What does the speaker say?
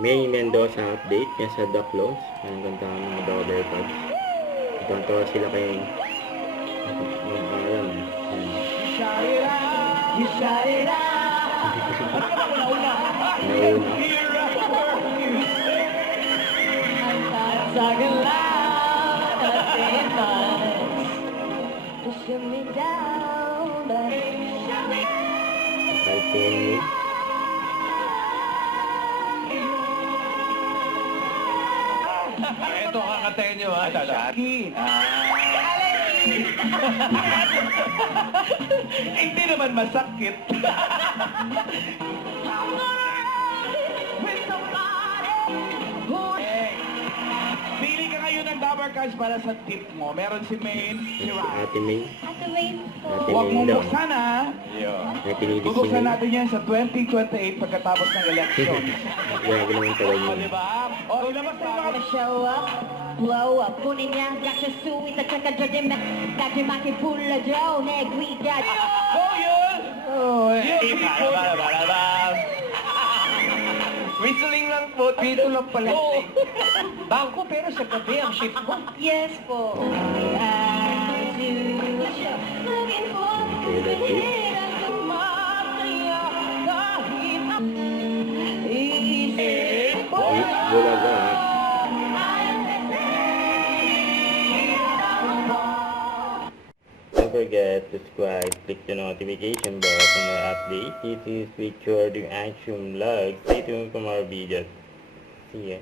May Mendoza update niya sa The Clones. Ang ganda ng mga dollar cards. Ito sila kay alam. You shut it out. Nauna. I'm talking loud, nothing much. Pushing me down, but Kahit 10 minutes. Ito kakatayin nyo ha. Shaki. Hindi naman masakit. Pili ka ngayon ng Dabber Cards para sa tip mo. Meron si Maine, si Ryan. Ate May. Ate Wayne po. Ate Huwag May mong daw. buksan ha. May pinili si Bubuksan May. natin yan sa 2028 pagkatapos ng election. Grabe naman pala O, yun. diba? O, ilabas na yung mga... Gonna show up, blow up. Kunin niya, got your suit at saka Jordan Mac. Got your Maki Pula Joe, Negrita. Go yun! Oh, Whistling lang po. Dito lang pala. Bangko pero sa gabi ang shift mo. yes po. I do. Looking for Okay, that's it. Bulaga ha. Don't forget to subscribe, click the notification bell for more updates. This is Victor the Action Vlog. Stay tuned for more videos. See ya.